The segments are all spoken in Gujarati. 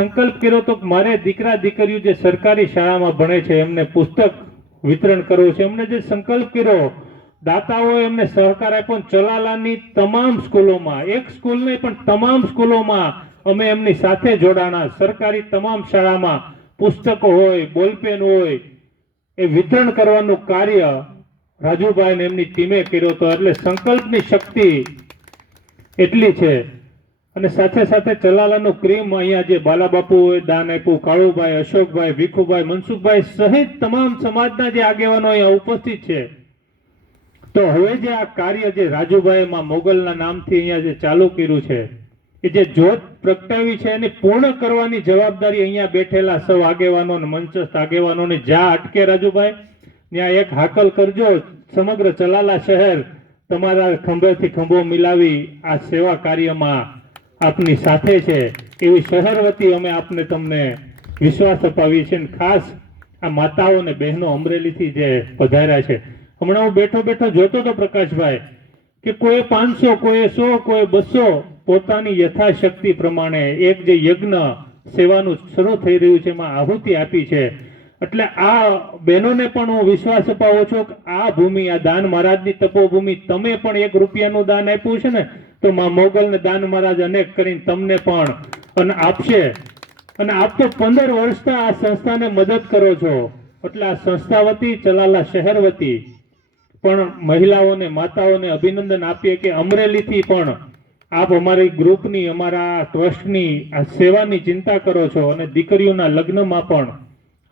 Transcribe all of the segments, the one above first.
સંકલ્પ કર્યો તો મારે દીકરા દીકરીઓ જે સરકારી શાળામાં ભણે છે એમને પુસ્તક વિતરણ કરવું છે. એમને જે સંકલ્પ કર્યો, દાતાઓએ એમને સહકાર આપ્યો. ચલાલાની તમામ સ્કૂલોમાં, એક સ્કૂલ નહીં પણ તમામ સ્કૂલોમાં અમે એમની સાથે જોડાણા. સરકારી તમામ શાળામાં પુસ્તકો હોય, બોલપેન હોય, એ વિતરણ કરવાનું કાર્ય રાજુભાઈ ને એમની ટીમે કર્યો હતો. એટલે સંકલ્પની શક્તિ એટલી છે. અને સાથે સાથે ચલાલાનું ક્રીમ અહીંયા જે બાલાબાપુએ દાન આપ્યું, કાળુભાઈ, અશોકભાઈ, ભીખુભાઈ, મનસુખભાઈ સહિત તમામ સમાજના જે આગેવાનો અહીંયા ઉપસ્થિત છે. તો હવે જે આ કાર્ય જે રાજુભાઈ માં મોગલના નામથી અહીંયા જે ચાલુ કર્યું છે, એ જે જ્યોત પ્રગટાવી છે એને પૂર્ણ કરવાની જવાબદારી અહીંયા બેઠેલા સૌ આગેવાનો અને મંચસ્થ આગેવાનોને જ્યાં અટકે રાજુભાઈ ત્યાં એક હાકલ કરજો. સમગ્ર ચલાલા શહેર તમારા ખંભેથી ખંભો મિલાવી આ સેવા કાર્યમાં આપની સાથે છે એવી શહેર વતી અમે આપને તમને વિશ્વાસ અપાવીએ છીએ. ખાસ આ માતાઓ અને બહેનો અમરેલીથી જે પધાર્યા છે, હમણાં હું બેઠો બેઠો જોતો હતો પ્રકાશભાઈ કે કોઈ 500, કોઈ 100, કોઈ 200 પોતાની યથાશક્તિ પ્રમાણે એક જે યજ્ઞ સેવાનું શરૂ થઈ રહ્યું છે એમાં આહુતિ આપી છે. એટલે આ બહેનોને પણ હું વિશ્વાસ અપાવું છું કે આ ભૂમિ, આ દાન મહારાજની તપોભૂમિ, તમે પણ 1 રૂપિયાનું દાન આપ્યું છે ને તો માં મોગલને દાન મહારાજ અનેક કરીને તમને પણ અને આપશે. અને આપ તો 15 વર્ષથી આ સંસ્થાને મદદ કરો છો. એટલે આ સંસ્થા વતી, ચલાલા શહેર વતી પણ મહિલાઓને, માતાઓને અભિનંદન આપીએ કે અમરેલીથી પણ આપ અમારી ગ્રુપની, અમારા ટ્રસ્ટની આ સેવાની ચિંતા કરો છો અને દીકરીઓના લગ્નમાં પણ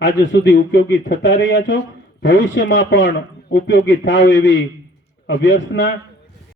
આજ સુધી ઉપયોગી થતા રહ્યા છો. ભવિષ્યમાં પણ ઉપયોગી થાવ એવી અભ્યર્થના.